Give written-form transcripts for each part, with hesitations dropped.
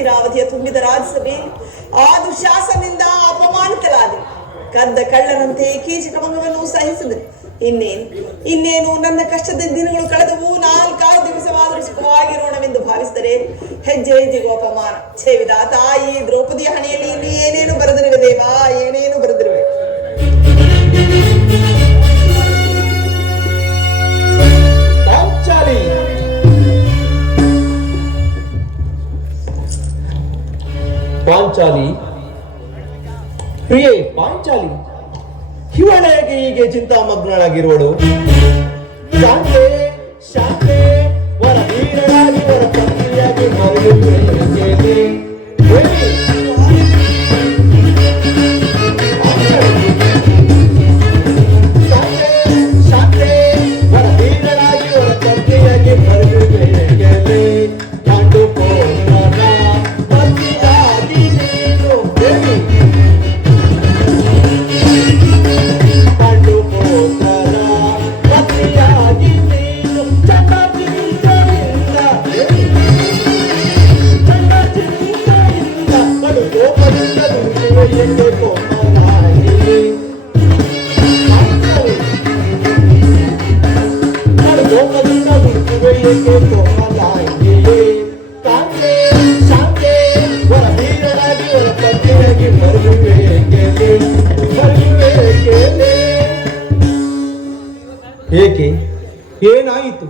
ಹಸ್ತಿನಾವತಿಯ ತುಂಬಿದ ರಾಜ್ಯಸಭೆ ಆ ದುಶಾಸನದಿಂದ ಅಪಮಾನಿತರಾದೆ. ಕದ್ದ ಕಳ್ಳರಂತೆ ಕೀಚಕಭಂಗವನ್ನು ಸಹಿಸಿದೆ. ಇನ್ನೇನು ನನ್ನ ಕಷ್ಟದ ದಿನಗಳು ಕಳೆದವು. 4 ದಿವಸವಾದರೂ ಸುಖವಾಗಿರೋಣವೆಂದು ಭಾವಿಸಿದರೆ ಹೆಜ್ಜೆ ಹೆಜ್ಜೆಗೂ ಅಪಮಾನ. ಛೇ ವಿಧಾತ, ಈ ದ್ರೌಪದಿಯ ಹಣೆಯಲ್ಲಿ ಇನ್ನು ಏನೇನು ಬರೆದಿರುವೆ ದೇವಾ, ಏನೇನು ಬರೆದಿರುವೆ. ಪಾಂಚಾಲಿ, ಪ್ರಿಯೆ ಪಾಂಚಾಲಿ, ಇವಳೇಗೆ ಹೀಗೆ ಚಿಂತಾಮಗ್ನಳಾಗಿರುವಳು? ಶಾಂತೆ ಶಾಂತೆ, ವರ ವೀರರಾಗಿ ವರ ಪತ್ನಿಯಾಗಿ ಏಕೆ? ಏನಾಯಿತು?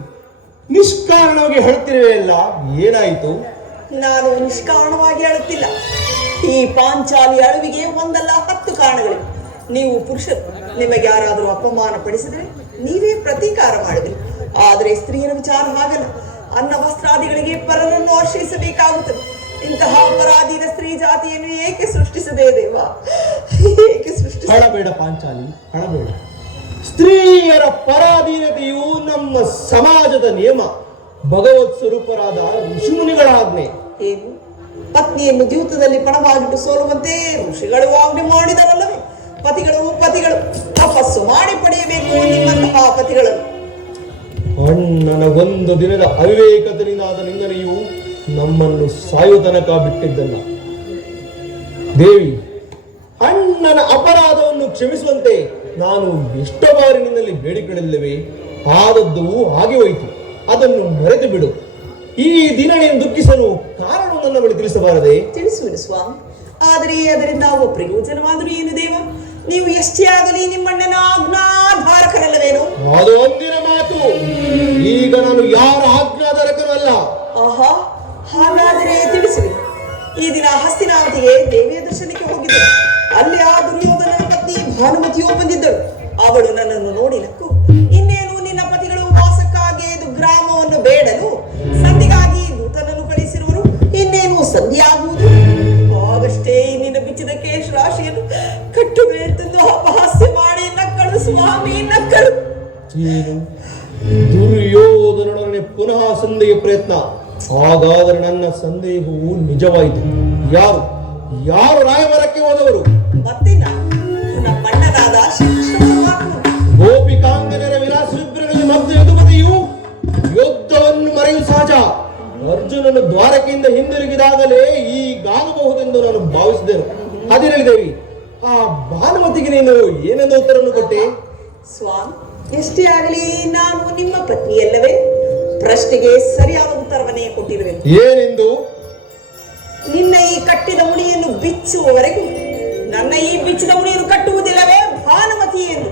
ನಿಷ್ಕಾರಣವಾಗಿ ಹೇಳುತ್ತಿರುವೆಯಲ್ಲ, ಏನಾಯಿತು? ನಾನು ನಿಷ್ಕಾರಣವಾಗಿ ಅಳುತ್ತಿಲ್ಲ. ಈ ಪಾಂಚಾಲಿ ಅಳುವಿಗೆ ಒಂದಲ್ಲ 10 ಕಾರಣಗಳಿವೆ. ನೀವು ಪುರುಷರು, ನಿಮಗೆ ಯಾರಾದರೂ ಅಪಮಾನ ಪಡಿಸಿದರೆ ನೀವೇ ಪ್ರತೀಕಾರ ಮಾಡಿದ್ರಿ. ಆದರೆ ಸ್ತ್ರೀಯರ ವಿಚಾರ ಹಾಗಲ್ಲ. ಅನ್ನ ವಸ್ತ್ರಾದಿಗಳಿಗೆ ಪರರನ್ನು ಆಶ್ರಯಿಸಬೇಕಾಗುತ್ತದೆ. ಇಂತಹ ಅಪರಾಧೀನ ಸ್ತ್ರೀ ಜಾತಿಯನ್ನು ಏಕೆ ಸೃಷ್ಟಿಸದೆ ದೇವ, ಏಕೆ ಸೃಷ್ಟಿಸ? ಹಳಬೇಡ ಪಾಂಚಾಲಿ, ಹಳಬೇಡ. ಸ್ತ್ರೀಯರ ಪರಾಧೀನತೆಯು ನಮ್ಮ ಸಮಾಜದ ನಿಯಮ, ಭಗವತ್ ಸ್ವರೂಪರಾದ ಋಷಿಮುನಿಗಳ ಆಜ್ಞೆ. ಏನು? ಪತ್ನಿಯನ್ನು ದ್ಯೂತದಲ್ಲಿ ಪಣವಾಗಿಟ್ಟು ಸೋಲುವಂತೆ ಋಷಿಗಳು ಆಜ್ಞೆ ಮಾಡಿದರಲ್ಲವೇ? ಪತಿಗಳು ತಪಸ್ಸು ಮಾಡಿ ಪಡೆಯಬೇಕು ನಿಮ್ಮಂತಹ ಪತಿಗಳನ್ನು. ಅಣ್ಣನ ಒಂದು ದಿನದ ಅವಿವೇಕತೆಯಿಂದಾದ ನಿಂದನೆಯು ನಮ್ಮನ್ನು ಸಾಯು ತನಕ ಬಿಟ್ಟಿದ್ದಲ್ಲ. ದೇವಿ, ಅಣ್ಣನ ಅಪರಾಧವನ್ನು ಕ್ಷಮಿಸುವಂತೆ ನಾನು ಎಷ್ಟೋ ಬಾರಿ ನಿನ್ನಲ್ಲಿ ಬೇಡಿಕೊಳ್ಳಲಿಲ್ಲವೇ? ಆದದ್ದು ಹಾಗೆ ಹೋಯಿತು, ಅದನ್ನು ಮರೆತು ಬಿಡು. ಈ ದಿನ ನೀನು ದುಃಖಿಸಲು ಕಾರಣ ನನ್ನ ಬಳಿ ತಿಳಿಸಬಾರದೆ? ತಿಳಿಸುವಿನು ಸ್ವಾಮಿ, ಆದರೆ ಅದರಿಂದ ಆಗುವ ಪ್ರಯೋಜನವಾದರೂ ಏನು ದೇವ? ನೀವು ಎಷ್ಟೇ ಆಗಲಿ ನಿಮ್ಮಣ್ಣನ ಆಜ್ಞಾಧಾರಕರಲ್ಲವೇನು? ಅದು ಒಂದಿನ ಮಾತು. ಈಗ ನಾನು ಯಾರ ಆಜ್ಞಾಧಾರಕನೂ ಅಲ್ಲ. ಆಹಾ, ಹಾಗಾದರೆ ತಿಳಿಸುವೆ. ಈ ದಿನ ಹಸ್ತಿನಾವತಿಗೆ ದೇವಿಯ ದರ್ಶನಕ್ಕೆ ಹೋಗಿದ್ದರು. ಅಲ್ಲಿ ಆ ದುರ್ಯೋಧನನ ಪತ್ನಿ ಭಾನುಮತಿಯು ಬಂದಿದ್ದಳು. ಅವಳು ನನ್ನನ್ನು ನೋಡಿ ನಕ್ಕು, ಇನ್ನೇನು ನಿನ್ನ ಪತಿಗಳು ವಾಸಕ್ಕಾಗಿ ಗ್ರಾಮವನ್ನು ಬೇಡಲು ಸಂಧಿಗಾಗಿ ದೂತನನ್ನು ಕಳಿಸಿರುವರು, ಇನ್ನೇನು ಸಂಧಿಯಾಗುವುದು, ಆಗಷ್ಟೇ ನಿನ್ನ ಬಿಚ್ಚಿದ ಕೇಶ ರಾಶಿಯನ್ನು ಕಟ್ಟುವೆ ಅಂತಂದು ಅಪಹಾಸ್ಯ ಮಾಡಿ ನಕ್ಕಳು ಸ್ವಾಮಿ, ನಕ್ಕಳು. ಏನು? ದುರ್ಯೋಧನೊಡನೆ ಪುನಃ ಸಂಧಿಗೆ ಪ್ರಯತ್ನ? ಹಾಗಾದರೆ ನನ್ನ ಸಂದೇಹವು ನಿಜವಾಯಿತು. ಯಾರು ರಾಯಭಾರಕ್ಕೆ ಹೋದವರು? ಮತ್ತೆ ನಮ್ಮಣ್ಣನಾದ ಗೋಪಿಕಾಂಗನರ ವಿಲಾಸ ವಿಭ್ರಗಳಲ್ಲಿ ಮಧ್ಯ ಯದುಮತಿಯು ಯುದ್ಧವನ್ನು ಮರೆಯು ಸಹಜ. ಅರ್ಜುನನ ದ್ವಾರಕೆಯಿಂದ ಹಿಂದಿರುಗಿದಾಗಲೇ ಈಗಾಗಬಹುದೆಂದು ನಾನು ಭಾವಿಸಿದೆನು. ಅದಿರಲಿ ದೇವಿ, ಆ ಭಾನುಮತಿಗೆ ನೀನು ಏನೆಂದು ಉತ್ತರವನ್ನು ಕೊಟ್ಟೆ? ಸ್ವಾಮಿ, ಎಷ್ಟೇ ಆಗಲಿ ನಾನು ನಿಮ್ಮ ಪತ್ನಿಯಲ್ಲವೇ? ಪ್ರಶ್ನೆಗೆ ಸರಿಯಾದ ಉತ್ತರವನ್ನೇ ಕೊಟ್ಟಿರುವೆ. ಏನೆಂದು? ನಿನ್ನ ಈ ಕಟ್ಟಿದ ಮುಡಿಯನ್ನು ಬಿಚ್ಚುವವರೆಗೂ ನನ್ನ ಈ ಬಿಚ್ಚಿದ ಮುಡಿಯನ್ನು ಕಟ್ಟುವುದಿಲ್ಲವೇ ಭಾನುಮತಿ ಎಂದು.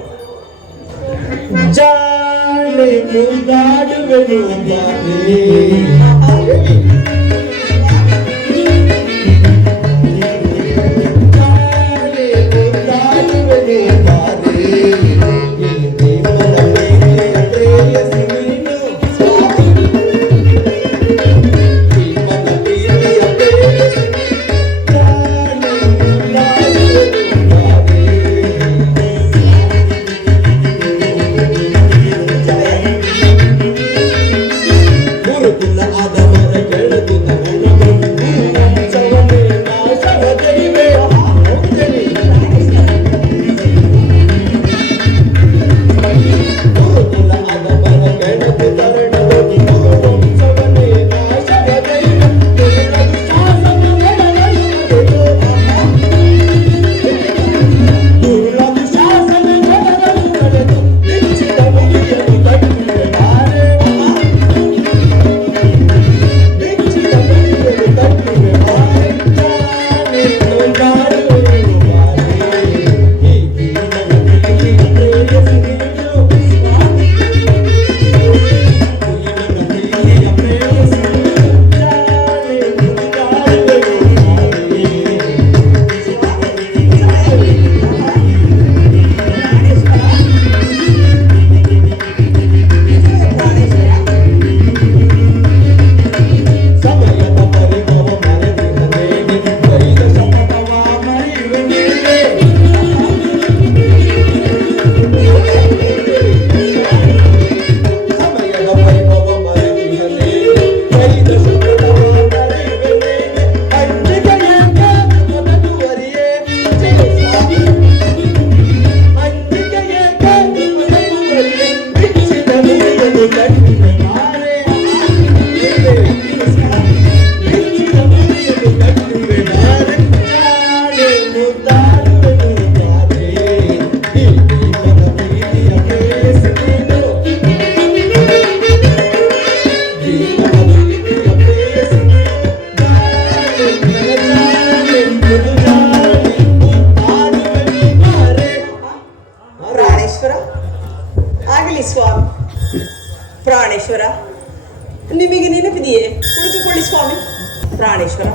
ಸ್ವಾಮಿ. ಪ್ರಾಣೇಶ್ವರ,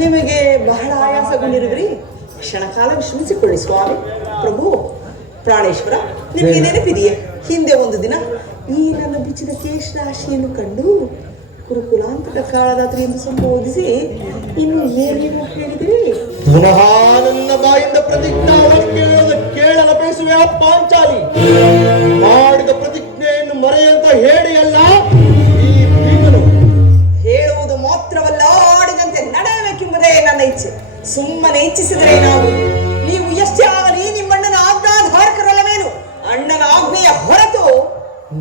ನಿಮಗೆ ಬಹಳ ಆಯಾಸಗೊಂಡಿರುವಿರಿ, ಕ್ಷಣಕಾಲ ವಿಶ್ರಮಿಸಿಕೊಳ್ಳಿ ಸ್ವಾಮಿ. ಪ್ರಭು ಪ್ರಾಣೇಶ್ವರ, ನಿಮಗೆ ನೆನಪಿದೆಯೇ ಹಿಂದೆ ಒಂದು ದಿನ ಈ ನನ್ನ ಬಿಚ್ಚಿದ ಕೇಶರಾಶಿಯನ್ನು ಕಂಡು ಕುರುಕುಲಾಂತಕ ಕಾಳರಾತ್ರಿ ಎಂದು ಸಂಬೋಧಿಸಿ ಇನ್ನು ಏನೇನು ಹೇಳಿದಿರಿ? ಪುನಃ ನನ್ನ ಬಾಯಿಂದ ಪ್ರತಿಜ್ಞಾವನ್ನು ಕೇಳಲು ಬಯಸುವೆ ಪಾಂಚಾಲಿ. ಮಾಡಿದ ಪ್ರತಿಜ್ಞೆಯನ್ನು ಮರೆಯಂತ ಹೇಳಿಯಲ್ಲ ಈ ಭೀಮನು. ಹೇಳುವುದು ಮಾತ್ರವಲ್ಲ, ಆಡಿದಂತೆ ನಡೆಯಬೇಕೆಂಬುದೇ ನನ್ನ ಇಚ್ಛೆ. ಸುಮ್ಮನೆ ಇಚ್ಛಿಸಿದರೆ ನೀವು ಎಷ್ಟೇ ಆಗಲಿ ನಿಮ್ಮಣ್ಣನ ಆಜ್ಞಾಧಾರಕರಲ್ಲವೇನು? ಅಣ್ಣನ ಆಜ್ಞೆಯ ಹೊರತು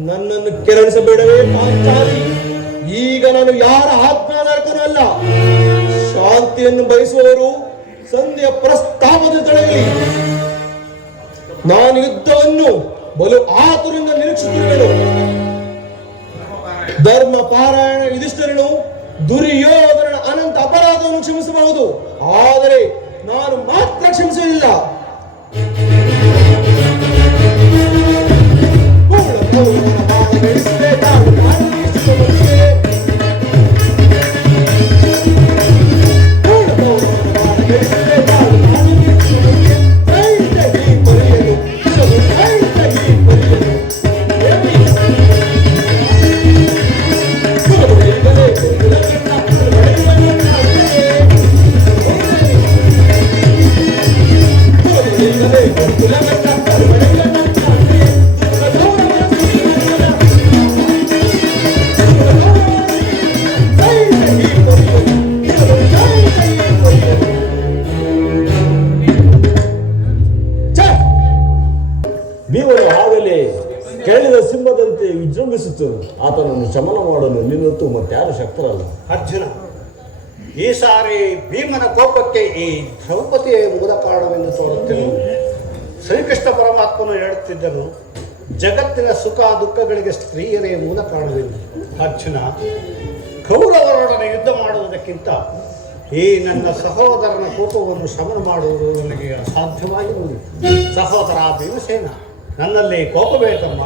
ನನ್ನನ್ನು ಕೆರಳಿಸಬೇಡವೇ ಪಾಂಚಾಲಿ. ಈಗ ನಾನು ಯಾರ ಆಜ್ಞಾಧಾರಕನೂ ಅಲ್ಲ. ಶಾಂತಿಯನ್ನು ಬಯಸುವವರು ಸಂಧಿಯ ಪ್ರಸ್ತಾಪದ ತೊಡಗಲಿ. ನಾನು ಯುದ್ಧವನ್ನು ಬಲು ಆತುರಿಂದ ನಿರೀಕ್ಷಿಸುತ್ತಿರುವೆನು. ಧರ್ಮ ಪಾರಾಯಣ ಯುಧಿಷ್ಠಿರನು ದುರ್ಯೋಧನನ ಅನಂತ ಅಪರಾಧವನ್ನು ಕ್ಷಮಿಸಬಹುದು, ಆದರೆ ನಾನು ಮಾತ್ರ ಕ್ಷಮಿಸುವುದಿಲ್ಲ. ಭೀಮನು ಆಗಲೇ ಕೆಳಗಿದ ಸಿಂಹದಂತೆ ವಿಜೃಂಭಿಸುತ್ತು. ಆತನನ್ನು ಶಮನ ಮಾಡಲು ನಿನ್ನಂತೂ ಮತ್ತಾರು ಶಕ್ತರಲ್ಲ. ಅರ್ಜುನ, ಈ ಸಾರಿ ಭೀಮನ ಕೋಪಕ್ಕೆ ಈ ದ್ರೌಪದಿಯೇ ಮೂಲ ಕಾರಣವೆಂದು ತೋರುತ್ತಿರುವುದು. ಶ್ರೀಕೃಷ್ಣ ಪರಮಾತ್ಮನು ಹೇಳುತ್ತಿದ್ದನು, ಜಗತ್ತಿನ ಸುಖ ದುಃಖಗಳಿಗೆ ಸ್ತ್ರೀಯರೇ ಮೂಲ ಕಾರಣವೆಂದು. ಅರ್ಜುನ, ಕೌರವರೊಡನೆ ಯುದ್ಧ ಮಾಡುವುದಕ್ಕಿಂತ ಈ ನನ್ನ ಸಹೋದರನ ಕೋಪವನ್ನು ಶಮನ ಮಾಡುವುದು ನನಗೆ ಅಸಾಧ್ಯವಾಗಿರುವುದು. ಸಹೋದರ ಭೀಮಸೇನ, ನನ್ನಲ್ಲಿ ಕೋಪ ಬೇಕಮ್ಮ.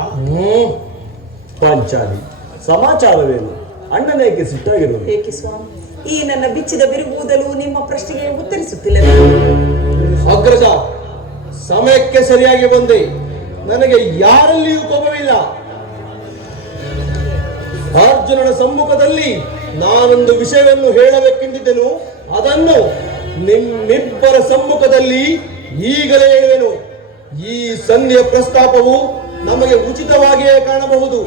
ಪಾಂಚಾಲಿ, ಸಮಾಚಾರವೇನು? ಅಣ್ಣನೇಕೆ ಸಿಟ್ಟಾಗಿರುವುದು? ಏಕೆ ಸ್ವಾಮಿ, ಈ ನನ್ನ ಬಿಚ್ಚಿದ ಬಿರುಬೂದಲು ನಿಮ್ಮ ಪ್ರಶ್ನೆಗೆ ಉತ್ತರಿಸುತ್ತಿಲ್ಲ. ಅಗ್ರಜ, ಸಮಯಕ್ಕೆ ಸರಿಯಾಗಿ ಬಂದೆ. ನನಗೆ ಯಾರಲ್ಲಿಯೂ ಕೋಪವಿಲ್ಲ. ಅರ್ಜುನನ ಸಮ್ಮುಖದಲ್ಲಿ ನಾನೊಂದು ವಿಷಯವನ್ನು ಹೇಳಬೇಕೆಂದಿದ್ದೆನು. ಅದನ್ನು ನಿಮ್ಮಿಬ್ಬರ ಸಮ್ಮುಖದಲ್ಲಿ ಈಗಲೇ ಹೇಳುವೆನು. ಈ ಸಂಧಿಯ ಪ್ರಸ್ತಾಪವು ನಮಗೆ ಉಚಿತವಾಗಿಯೇ ಕಾಣಬಹುದು.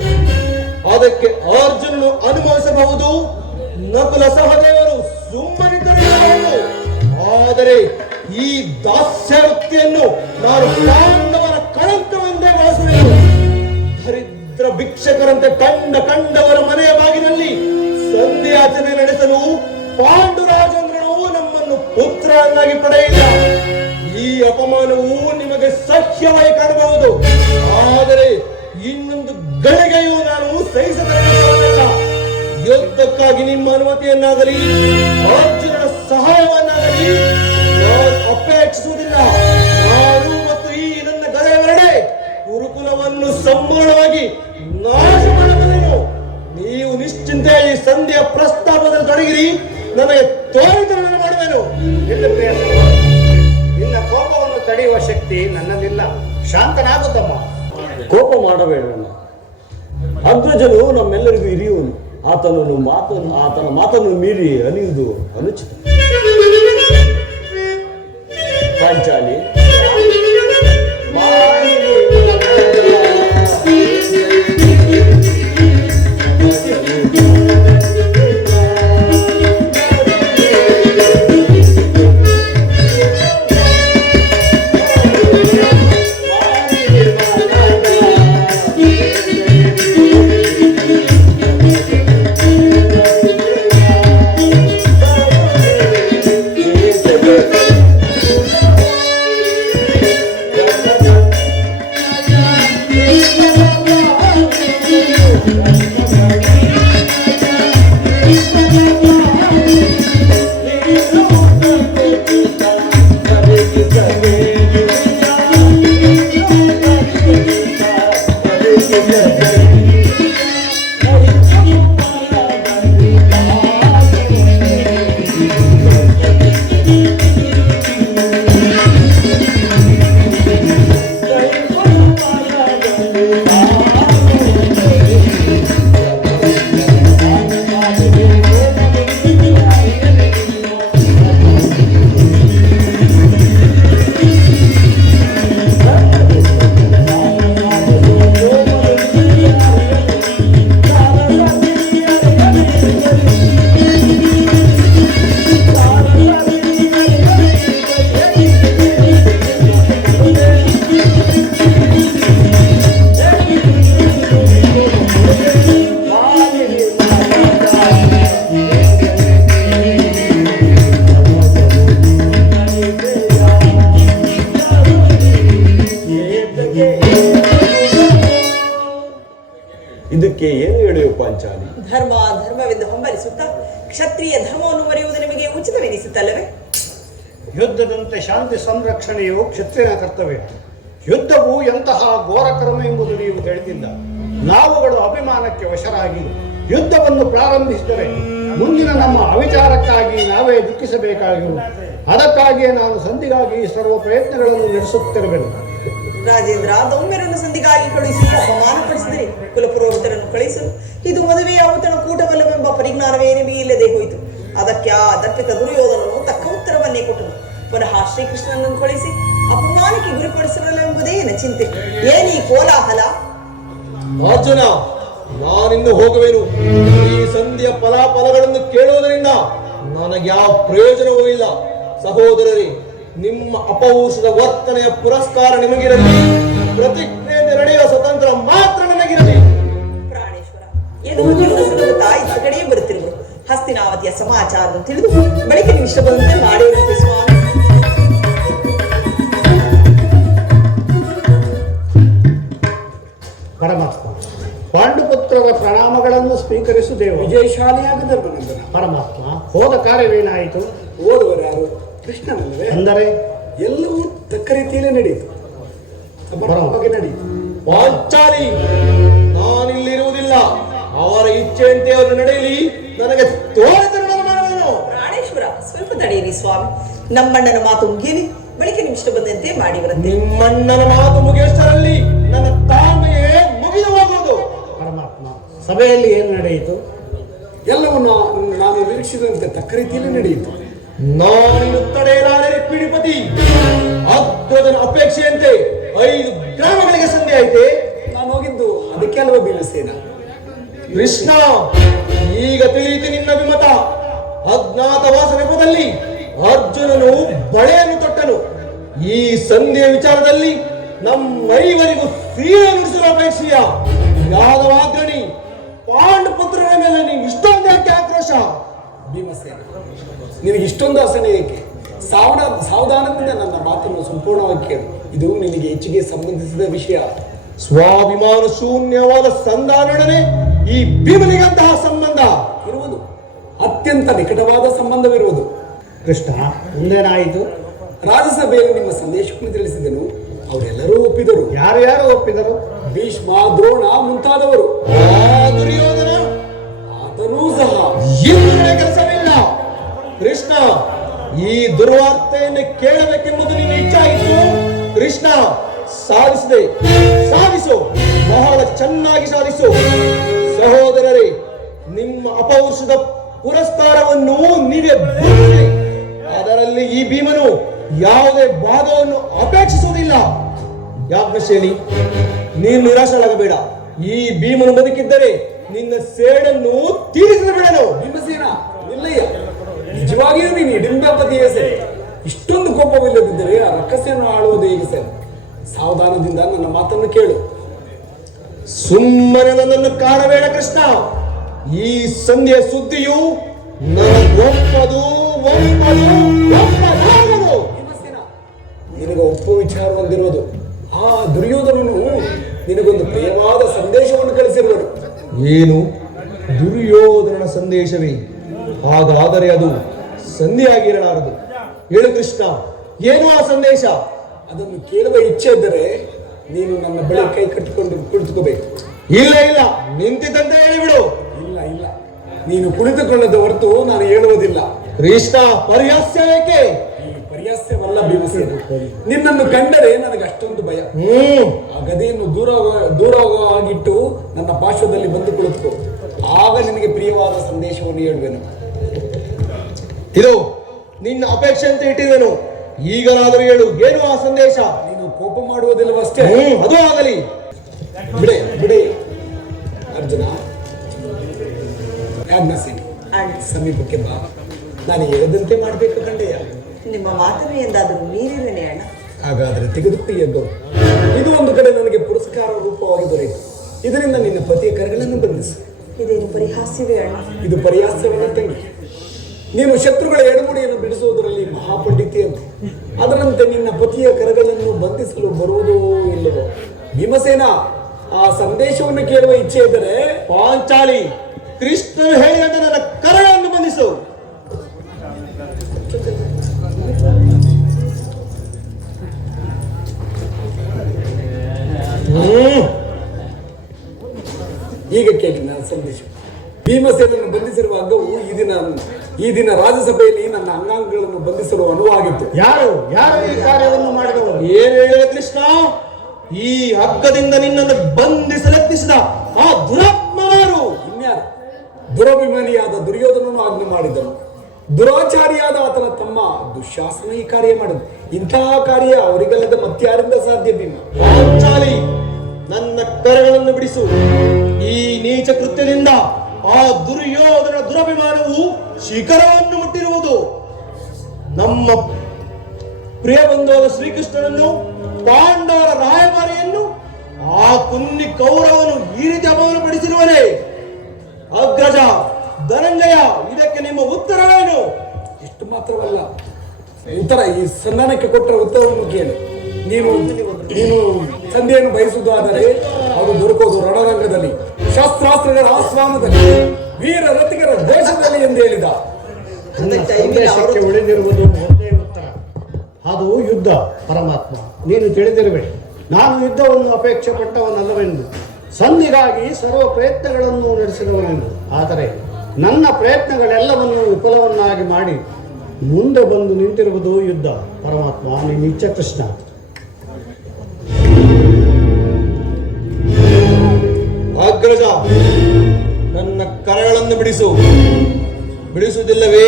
ಅದಕ್ಕೆ ಅರ್ಜುನನು ಅನುಭವಿಸಬಹುದು, ನಕುಲ ಸಹದೇವರು ಸುಮ್ಮನಿದ್ದರು. ಆದರೆ ಈ ದಾಸ್ಯವೃತ್ತಿಯನ್ನು ನಾನು ಪಾಂಡವರ ಕಳಂಕವೆಂದೇ ಭಾವಿಸುವೆನು. ದರಿದ್ರ ಭಿಕ್ಷಕರಂತೆ ಕಂಡವರ ಮನೆಯ ಬಾಗಿನಲ್ಲಿ ಸಂಧ್ಯಾಚರಣೆ ನಡೆಸಲು ಪಾಂಡುರಾಜೇಂದ್ರನು ನಮ್ಮನ್ನು ಪುತ್ರರನ್ನಾಗಿ ಪಡೆಯಿಲ್ಲ. ಈ ಅಪಮಾನವು ನಿಮಗೆ ಸಹ್ಯವಾಗಿ ಕಾಣಬಹುದು, ಆದರೆ ಇನ್ನೊಂದು ಗಳಿಗೆಯೂ ನಾನು ಸಹಿಸಲಿಲ್ಲ. ಯುದ್ಧಕ್ಕಾಗಿ ನಿಮ್ಮ ಅನುಮತಿಯನ್ನಾಗಲಿ ಅರ್ಜುನನ ಸಹಾಯವನ್ನಾಗಲಿ ನಾನು ಅಪೇಕ್ಷಿಸುವುದಿಲ್ಲ. ನಾನು ಮತ್ತು ಈ ನನ್ನ ಗದೆಯವರಡೆ ಗುರುಕುಲವನ್ನು ಸಂಪೂರ್ಣವಾಗಿ ನಾಶ ಮಾಡಬಲ್ಲೆನು. ನೀವು ನಿಶ್ಚಿಂತೆ ಈ ಸಂಧಿಯ ಪ್ರಸ್ತಾಪದಲ್ಲಿ ತೊಡಗಿರಿ, ನನಗೆ ತೋರಿತರಣ ಮಾಡುವೆನು. ನಿನ್ನ ಕೋಪವನ್ನು ತಡೆಯುವ ಶಕ್ತಿ ನನ್ನಲ್ಲಿಲ್ಲ. ಶಾಂತನಾಗುತ್ತಮ್ಮ. ಕೋಪ ಮಾಡಬೇಡ. ಅಗ್ರಜನು ನಮ್ಮೆಲ್ಲರಿಗೂ ಹಿರಿಯುವನು. ಆತನ ಮಾತನ್ನು ಮೀರಿ ಅಲಿಯುವುದು ಅನುಚಿತ. ಪಾಂಚಾಲಿ, ಕ್ಷತ್ರಿಯ ಧರ್ಮವನ್ನು ಮರೆಯುವುದು ನಿಮಗೆ ಉಚಿತವೆನಿಸುತ್ತಲ್ಲವೇ? ಯುದ್ಧದಂತೆ ಶಾಂತಿ ಸಂರಕ್ಷಣೆಯು ಕ್ಷತ್ರಿಯನ ಕರ್ತವ್ಯ. ಯುದ್ಧವು ಎಂತಹ ಘೋರ ಕರ್ಮ ಎಂಬುದು ನೀವು ತಿಳಿದಿಲ್ಲ. ನಾವುಗಳು ಅಭಿಮಾನಕ್ಕೆ ವಶರಾಗಿ ಯುದ್ಧವನ್ನು ಪ್ರಾರಂಭಿಸಿದರೆ ಮುಂದಿನ ನಮ್ಮ ಅವಿಚಾರಕ್ಕಾಗಿ ನಾವೇ ದುಃಖಿಸಬೇಕಾಗಿರುವುದು. ಅದಕ್ಕಾಗಿಯೇ ನಾನು ಸಂಧಿಗಾಗಿ ಸರ್ವ ಪ್ರಯತ್ನಗಳನ್ನು ನಡೆಸುತ್ತಿರಬೇಕು. ರಾಜೇಂದ್ರ, ದೌಮ್ಯರನ್ನು ಸಂಧಿಗಾಗಿ ಕಳುಹಿಸಿ ಅಪಮಾನಪಡಿಸಿದರೆ ಕುಲಪುರೋಹಿತರನ್ನು ಕಳಿಸಲು ಇದು ಮದುವೆಯ ಔತಣ ಕೂಟವಲ್ಲವೆಂಬ ಪರಿಜ್ಞಾನವೇ ನಿಮಗೆ ಇಲ್ಲದೆ ಹೋಯಿತು. ಅದಕ್ಕೆ ಆ ದರ್ಪಿತ ದುರ್ಯೋಧನನು ತಕ್ಕ ಉತ್ತರವನ್ನೇ ಕೊಟ್ಟನು. ಪುನಃ ಶ್ರೀಕೃಷ್ಣನನ್ನು ಕಳಿಸಿ ಅಪಮಾನಕ್ಕೆ ಗುರಿಪಡಿಸಿರಲೆಂಬುದೇ ನನ್ನ ಚಿಂತೆ. ಏನೀ ಕೋಲಾಹಲ? ಅರ್ಜುನ, ನಾನಿನ್ನು ಹೋಗುವೆನು. ಈ ಸಂಧಿಯ ಫಲಾಫಲಗಳನ್ನು ಕೇಳುವುದರಿಂದ ನನಗೆ ಯಾವ ಪ್ರಯೋಜನವೂ ಇಲ್ಲ. ಸಹೋದರರೇ, ನಿಮ್ಮ ಅಪೌರುಷದ ವರ್ತನೆಯ ಪುರಸ್ಕಾರ ನಿಮಗಿರಲಿ. ಪ್ರತಿಜ್ಞೆಯಿಂದ ನಡೆಯುವ ಸ್ವತಂತ್ರ ಮಾತ್ರ ನನಗಿರಲಿ. ಪ್ರಾಣೇಶ್ವರ, ಏನು ತಾಯಿ ಕಡೆಯೇ ಬರುತ್ತಿರುವುದು. ಹಸ್ತಿನಾವತಿಯ ಸಮಾಚಾರವನ್ನು ತಿಳಿದು ಬಳಿಕ ನೀವು ಇಷ್ಟ ಬಂದಂತೆ ಮಾಡಿರುವಂತೆ ಸ್ವಾಮಿ. ಪರಮಾತ್ಮ, ಪಾಂಡುಪುತ್ರರ ಪ್ರಣಾಮಗಳನ್ನು ಸ್ವೀಕರಿಸುತ್ತೇವೆ. ವಿಜಯಶಾಲಿಯಾಗ ಧರ್ಮನಂದನ. ಪರಮಾತ್ಮ, ಹೋದ ಕಾರ್ಯವೇನಾಯಿತು? ಓದುವರು ಯಾರು? ಕೃಷ್ಣನಲ್ಲವೇ? ಅಂದರೆ ಎಲ್ಲವೂ ತಕ್ಕ ರೀತಿಯಲ್ಲೇ ನಡೆಯಿತು, ಸಮರ್ಪಕವಾಗಿ ನಡೆಯಿತು. ಪಾಂಚಾಲಿ, ನಾನಿಲ್ಲಿರುವುದಿಲ್ಲ. ಅವರ ಇಚ್ಛೆಯಂತೆ ಅವರು ನಡೆಯಲಿ. ನನಗೆ ತೋರಿತನವನ್ನು ಮಾಡುವೆನು. ಪ್ರಾಣೇಶ್ವರ, ಸ್ವಲ್ಪ ತಡೆಯಿರಿ ಸ್ವಾಮಿ. ನಮ್ಮಣ್ಣನ ಮಾತು ಮುಗಿಯಲಿ, ಬಳಿಕ ನೀವು ಇಷ್ಟ ಬಂದಂತೆ ಮಾಡಿ ಬರುತ್ತೆ. ನಿಮ್ಮಣ್ಣನ ಮಾತು ಮುಗಿಯಷ್ಟರಲ್ಲಿ ನನ್ನ ತಾಳ್ಮೆಯೇ ಮುಗಿದು ಹೋಗುವುದು. ಪರಮಾತ್ಮ, ಸಭೆಯಲ್ಲಿ ಏನು ನಡೆಯಿತು? ಎಲ್ಲವೂ ನಾನು ನಿರೀಕ್ಷಿಸಿದಂತೆ ತಕ್ಕ ರೀತಿಯಲ್ಲೇ ನಡೆಯಿತು. ನಾನಿನ್ನು ತಡೆಯಲಾದರೆ ಪಿಡಿಪತಿ. ಅಗ್ರಜನ ಅಪೇಕ್ಷೆಯಂತೆ 5 ಗ್ರಾಮಗಳಿಗೆ ಸಂಧಿ ಆಯ್ತೆ. ನಾನು ಹೋಗಿದ್ದು ಅದಕ್ಕೆ ಅಲ್ವ ಭೀಮಸೇನ? ಕೃಷ್ಣ, ಈಗ ತಿಳಿಯಿತು ನಿನ್ನ ವಿಮತ. ಅಜ್ಞಾತವಾಸ ನೆಪದಲ್ಲಿ ಅರ್ಜುನನು ಬಳೆಯನ್ನು ತೊಟ್ಟನು. ಈ ಸಂಧಿಯ ವಿಚಾರದಲ್ಲಿ ನಮ್ಮೈವರಿಗೂ ಸೀರೆ ನುಡಿಸುವ ಅಪೇಕ್ಷೆಯ ಯಾದವಾಗ್ರಣಿ ಪಾಂಡುಪುತ್ರರ ಮೇಲೆ ನೀವು ಇಷ್ಟೊಂದು ಯಾಕೆ ಆಕ್ರೋಶ? ಭೀಮಸೇನ, ನಿನಗೆ ಇಷ್ಟೊಂದು ಆಸನೆ ಏಕೆ? ಸಾವಧಾನದಿಂದ ನನ್ನ ಮಾತನ್ನು ಸಂಪೂರ್ಣವಾಗಿ ಕೇಳು. ಇದು ನಿನಗೆ ಹೆಚ್ಚಿಗೆ ಸಂಬಂಧಿಸಿದ ವಿಷಯ. ಸ್ವಾಭಿಮಾನ ಶೂನ್ಯವಾದ ಸಂಧಾನೊಡನೆ ಈ ಭೀಮನಿಗಂತಹ ಸಂಬಂಧ ಇರುವುದು, ಅತ್ಯಂತ ನಿಕಟವಾದ ಸಂಬಂಧವಿರುವುದು. ಕೃಷ್ಣ, ಮುಂದೇನಾಯಿತು? ರಾಜ್ಯಸಭೆಯಲ್ಲಿ ನಿಮ್ಮ ಸಂದೇಶವನ್ನು ತಿಳಿಸಿದೆನು. ಅವರೆಲ್ಲರೂ ಒಪ್ಪಿದರು. ಯಾರ್ಯಾರು ಒಪ್ಪಿದರು? ಭೀಷ್ಮ, ದ್ರೋಣ ಮುಂತಾದವರು. ಆ ದುರ್ಯೋಧನ ಆತನೂ ಸಹ. ಇನ್ನೊಂದು ಕೆಲಸವಿಲ್ಲ. ಕೃಷ್ಣ, ಈ ದುರ್ವಾರ್ತೆಯನ್ನು ಕೇಳಬೇಕೆಂಬುದು ನಿನ್ನ ಇಚ್ಛಾಯಿತು. ಕೃಷ್ಣ, ಸಾಧಿಸಿದೆ. ಸಾಧಿಸು, ಬಹಳ ಚೆನ್ನಾಗಿ ಸಾಧಿಸು. ಸಹೋದರರೇ, ನಿಮ್ಮ ಅಪೌರುಷದ ಪುರಸ್ಕಾರವನ್ನು ನೀವೇ ಬಯಸಿ. ಅದರಲ್ಲಿ ಈ ಭೀಮನು ಯಾವುದೇ ಭಾಗವನ್ನು ಅಪೇಕ್ಷಿಸುವುದಿಲ್ಲ. ಯಾಜ್ಞಶೇನಿ, ನೀನು ನಿರಾಶರಾಗಬೇಡ. ಈ ಭೀಮನು ಬದುಕಿದ್ದರೆ ನಿನ್ನ ಸೇಡನ್ನು ತೀರಿಸಿದ ಬಿಡನು. ಭೀಮಸೇನ, ನಿಲ್ಲಯ್ಯ. ನಿಜವಾಗಿಯೂ ನೀನು ಇಡಿಂಬಪತಿಯೇ ಸರಿ. ಇಷ್ಟೊಂದು ಕೋಪವಿಲ್ಲದಿದ್ದರೆ ಆ ರಕ್ಕಸೆಯನ್ನು ಆಳುವುದು ಹೇಗೆ ಸರಿ? ಸಾವಧಾನದಿಂದ ನನ್ನ ಮಾತನ್ನು ಕೇಳು. ಸುಮ್ಮನೆ ನನ್ನನ್ನು ಕಾಣಬೇಡ ಕೃಷ್ಣ. ಈ ಸಂಧಿಯ ಸುದ್ದಿಯು ನನಗೊಪ್ಪದು ಭೀಮಸೇನ, ನಿನಗೆ ಒಪ್ಪುವ ವಿಚಾರ ಹೊಂದಿರುವುದು. ಆ ದುರ್ಯೋಧನನು ನಿನಗೊಂದು ಪ್ರಿಯವಾದ ಸಂದೇಶವನ್ನು ಕಳಿಸಿರುವನು. ಏನು? ದುರ್ಯೋಧನನ ಸಂದೇಶವೇ? ಹಾಗಾದರೆ ಅದು ಸಂಧಿಯಾಗಿರಲಾರದು. ಹೇಳು ಕೃಷ್ಣ, ಏನು ಆ ಸಂದೇಶ? ಅದನ್ನು ಕೇಳುವ ಇಚ್ಛೆ ಇದ್ದರೆ ನೀನು ನನ್ನ ಬಳಿ ಕೈ ಕಟ್ಟಿಕೊಂಡು ಕುಳಿತುಕೋಬೇಕು. ಇಲ್ಲ ಇಲ್ಲ, ನಿಂತಿದ್ದಂತೆ ಹೇಳಿಬಿಡು. ಇಲ್ಲ, ನೀನು ಕುಳಿತುಕೊಳ್ಳದ ಹೊರತು ನಾನು ಹೇಳುವುದಿಲ್ಲ. ಕೃಷ್ಣ, ಪರಿಹಾಸ್ಯ ಏಕೆ? ಈ ಪರಿಹಾಸ್ಯವಲ್ಲ ಭೀಮಸೇನ. ನಿನ್ನನ್ನು ಕಂಡರೆ ನನಗೆ ಅಷ್ಟೊಂದು ಭಯ. ಆ ಗದೆಯನ್ನು ದೂರವಾಗಿಟ್ಟು ನನ್ನ ಪಾರ್ಶ್ವದಲ್ಲಿ ಬಂದು ಕುಳಿತುಕೋ. ಆಗ ನಿನಗೆ ಪ್ರಿಯವಾದ ಸಂದೇಶವನ್ನು ಹೇಳುವೆನು. ಇದು ನಿನ್ನ ಅಪೇಕ್ಷೆ ಅಂತ ಇಟ್ಟಿದ್ದೇನು. ಈಗಲಾದರೂ ಹೇಳು, ಏನು ಆ ಸಂದೇಶ? ನೀನು ಕೋಪ ಮಾಡುವುದಿಲ್ಲವಷ್ಟೇ. ಅದು ಆಗಲಿ. ಬಿಡೆ ಅರ್ಜುನ. ಯಾಜ್ಞಸೇನಿ, ಸಮೀಪಕ್ಕೆ ಬಾ. ನಾನು ಹೇಳದಂತೆ ಮಾಡಬೇಕು ಕಂಡೆಯ. ನಿಮ್ಮ ಮಾತನ್ನು ಎಂದಾದರೂ ಮೀರಿರನೇ ಅಣ್ಣ. ಹಾಗಾದರೆ ತೆಗೆದುಕೊ ಎದ್ದು. ಇದು ಒಂದು ಕಡೆ ನನಗೆ ಪುರಸ್ಕಾರ ರೂಪವಾಗಿ ದೊರೆಯಿತು. ಇದರಿಂದ ನಿನ್ನ ಪತಿಯ ಕರಗಳನ್ನು ಬಂಧಿಸು. ಇದೇನು ಪರಿಹಾಸ್ಯವೇ ಅಣ್ಣ? ಇದು ಪರಿಹಾಸ್ಯವನ್ನ ತಂಗಿ. ನೀನು ಶತ್ರುಗಳ ಎಡಮುಡಿಯನ್ನು ಬಿಡಿಸುವುದರಲ್ಲಿ ಮಹಾಪಂಡಿತಿಯಂತೆ. ಅದರಂತೆ ನಿನ್ನ ಪತಿಯ ಕರಗಳನ್ನು ಬಂಧಿಸಲು ಬರುವುದೋ ಇಲ್ಲವೋ? ಭೀಮಸೇನ, ಆ ಸಂದೇಶವನ್ನು ಕೇಳುವ ಇಚ್ಛೆ ಇದ್ದರೆ ಪಾಂಚಾಲಿ, ಕೃಷ್ಣನು ಹೇಳಿದಂತೆ ನನ್ನ ಕರಗಳನ್ನು ಬಂಧಿಸು. ಈಗ ಕೇಳಿ ನನ್ನ ಸಂದೇಶ. ಭೀಮಸೇನನ್ನು ಬಂಧಿಸಿರುವ ಹಗ್ಗವು ಈ ದಿನ ರಾಜ್ಯಸಭೆಯಲ್ಲಿ ನನ್ನ ಅಂಗಾಂಗಗಳನ್ನು ಬಂಧಿಸಲು ಅನುವಾಗಿತ್ತು. ಯಾರು ಈ ಕಾರ್ಯವನ್ನು ಮಾಡಿದವರು? ಏನು ಹೇಳಿದ ಕೃಷ್ಣ? ಈ ಹಗ್ಗದಿಂದ ನಿನ್ನನ್ನು ಬಂಧಿಸಲೆತ್ತಿಸಿದ ಆ ದುರಾತ್ಮರು ಇನ್ಯಾರು? ದುರಭಿಮಾನಿಯಾದ ದುರ್ಯೋಧನನು ಆಜ್ಞೆ ಮಾಡಿದನು. ದುರಾಚಾರಿಯಾದ ಆತನ ತಮ್ಮ ದುಶ್ಯಾಸನ ಈ ಕಾರ್ಯ ಮಾಡಿದ. ಇಂತಹ ಕಾರ್ಯ ಅವರಿಗಲ್ಲದೆ ಮತ್ಯಾರಿಂದ ಸಾಧ್ಯ? ಭೀಮ ಪಾಂಚಾಲಿ, ನನ್ನ ಕರಗಳನ್ನು ಬಿಡಿಸು. ಈ ನೀಚ ಕೃತ್ಯದಿಂದ ಆ ದುರ್ಯೋಧನ ದುರಭಿಮಾನವು ಶಿಖರವನ್ನು ಮುಟ್ಟಿರುವುದು. ನಮ್ಮ ಪ್ರಿಯ ಬಂಧುವಾದ ಶ್ರೀಕೃಷ್ಣನನ್ನು, ಪಾಂಡವರ ರಾಯಭಾರಿಯನ್ನು, ಆ ಕುನ್ನಿ ಕೌರವನು ಈ ರೀತಿ ಅಪಮಾನಪಡಿಸಿರುವನೇ? ಅಗ್ರಜ, ಧನಂಜಯ, ಇದಕ್ಕೆ ನಿಮ್ಮ ಉತ್ತರವೇನು? ಇಷ್ಟು ಮಾತ್ರವಲ್ಲ, ಉತ್ತರ ಈ ಸಂಧಾನಕ್ಕೆ ಕೊಟ್ಟರೆ ಉತ್ತರವನ್ನು ಕೇಳಿ. ನೀನು ಸಂಧಿಯನ್ನು ಬಯಸುವುದು ಆದರೆ ಅದು ದೊರಕೋದು ರಣರಂಗದಲ್ಲಿ, ಶಸ್ತ್ರಾಸ್ತ್ರಗಳ ಆಸ್ವಾನದಲ್ಲಿ, ವೀರ ರಥಿಕರ ದೇಶದಲ್ಲಿ ಎಂದು ಹೇಳಿದ. ಸಂದೇಶಕ್ಕೆ ಉಳಿದಿರುವುದು ಒಂದೇ ಉತ್ತರ, ಅದು ಯುದ್ಧ. ಪರಮಾತ್ಮ, ನೀನು ತಿಳಿದಿರುವೆ, ನಾನು ಯುದ್ಧವನ್ನು ಅಪೇಕ್ಷೆ ಪಟ್ಟವನಲ್ಲವೆಂದು, ಸಂಧಿಗಾಗಿ ಸರ್ವ ಪ್ರಯತ್ನಗಳನ್ನು ನಡೆಸಿದವನೆಂದು. ಆದರೆ ನನ್ನ ಪ್ರಯತ್ನಗಳೆಲ್ಲವನ್ನು ವಿಫಲವನ್ನಾಗಿ ಮಾಡಿ ಮುಂದೆ ಬಂದು ನಿಂತಿರುವುದು ಯುದ್ಧ. ಪರಮಾತ್ಮ, ನೀನು ಇಚ್ಛ ಕೃಷ್ಣ. ಅಗ್ರಜ, ನನ್ನ ಕರಗಳನ್ನು ಬಿಡಿಸು. ಬಿಡಿಸುವುದಿಲ್ಲವೇ?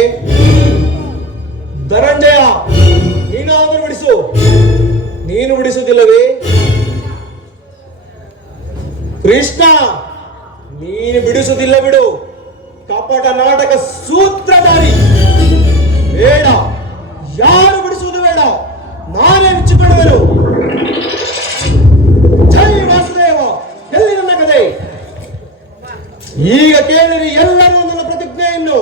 ಧನಂಜಯ, ನೀನಾದರೂ ಬಿಡಿಸು. ನೀನು ಬಿಡಿಸುವುದಿಲ್ಲವೇ? ಕೃಷ್ಣ, ನೀನು ಬಿಡಿಸುವುದಿಲ್ಲ ಬಿಡು. ಕಪಟ ನಾಟಕ ಸೂತ್ರಧಾರಿ, ಬೇಡ. ಯಾರು ಬಿಡಿಸುವುದು ಬೇಡ, ನಾನೇ ಬಿಚ್ಚಿಕೊಳ್ಳುವೆನು. ಜೈ ವಾಸುದೇವ. ಎಲ್ಲಿ ನನ್ನ ಕಥೆ? ಈಗ ಕೇಳಿರಿ ಎಲ್ಲರೂ ನನ್ನ ಪ್ರತಿಜ್ಞೆಯನ್ನು.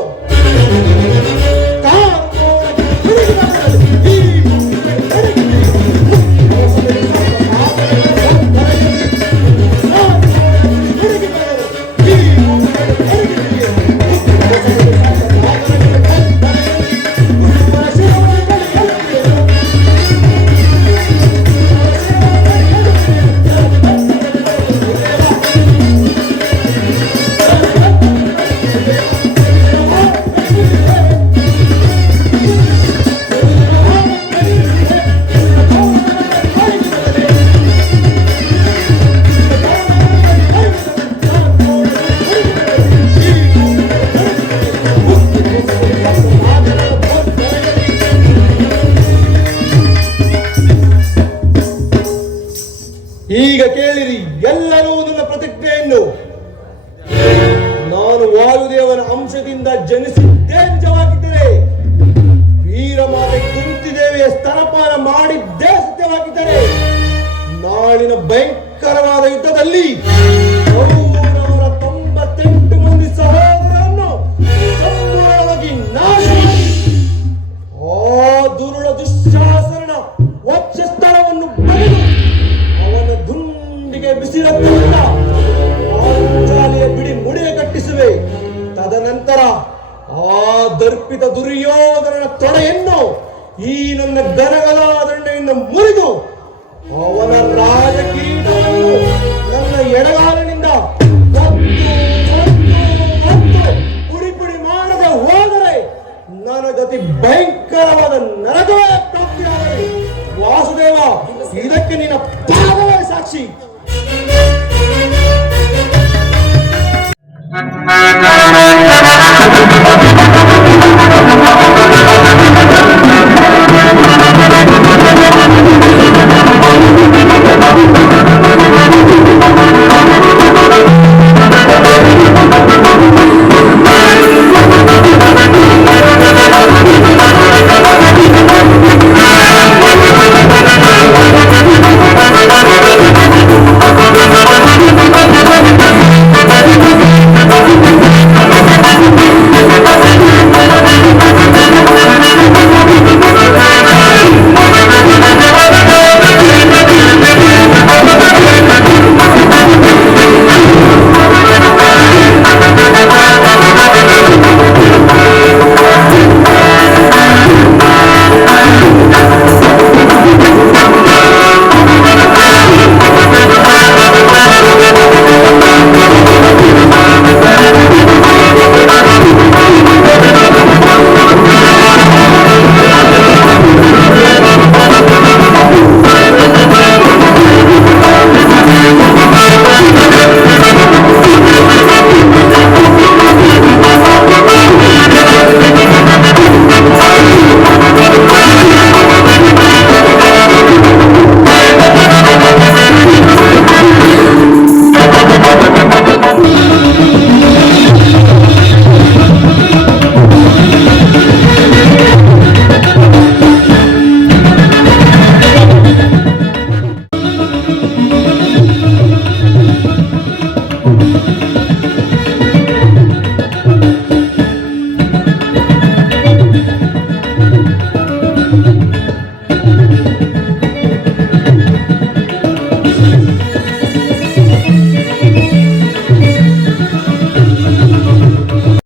ಈಗ ಕೇಳಿರಿ ಎಲ್ಲರೂ ನನ್ನ ಪ್ರತಿಜ್ಞೆಯನ್ನು. ನಾನು ವಾಯುದೇವನ ಅಂಶದಿಂದ ಜನಿಸಿದ್ದೇ ನಿಜವಾಗಿದ್ದರೆ, ವೀರಮಾತೆ ಕುಂತಿದೇವಿಯ ಸ್ತನಪಾನ ಮಾಡಿದ್ದೇ ಸತ್ಯವಾಗಿದ್ದರೆ, ನಾಳಿನ ಭಯಂಕರವಾದ ಯುದ್ಧದಲ್ಲಿ ಕೌರವರ 98 ಮಂದಿ ಸಹೋದರರನ್ನು ಸಂಪೂರ್ಣವಾಗಿ ನಾಶ ಮಾಡಿ ಆ ದುರುಳ ದುಶ್ಯಾಸನ ವಕ್ಷಸ್ಥಳವನ್ನು ಬರೆದು ಅವನ ದುಂಡಿಗೆ ಬಿಸಿ ರಕ್ತದಿಂದ ಪಾಂಚಾಲಿಯ ಬಿಡಿ ಮುಡಿಗೆ ಕಟ್ಟಿಸುವೆ. ತದನಂತರ ಆ ದರ್ಪಿತ ದುರ್ಯೋಧನನ ತೊಡೆಯನ್ನು ಈ ನನ್ನ ಗನಗಲಾದಂಡೆಯಿಂದ ಮುರಿದು ಅವನ ರಾಜಕೀಟವನ್ನು ನನ್ನ ಎಡಗಾಲಿನಿಂದ ಪುಡಿ ಪುಡಿ ಮಾಡದೆ ಹೋದರೆ ನನ್ನ ಗತಿ ಭಯಂಕರವಾದ ನರಕವೇ ಪ್ರಾಪ್ತಿಯಾಗಲಿ. ವಾಸುದೇವ, ಇದಕ್ಕೆ ನಿನ್ನ ಪಾದವೇ ಸಾಕ್ಷಿ.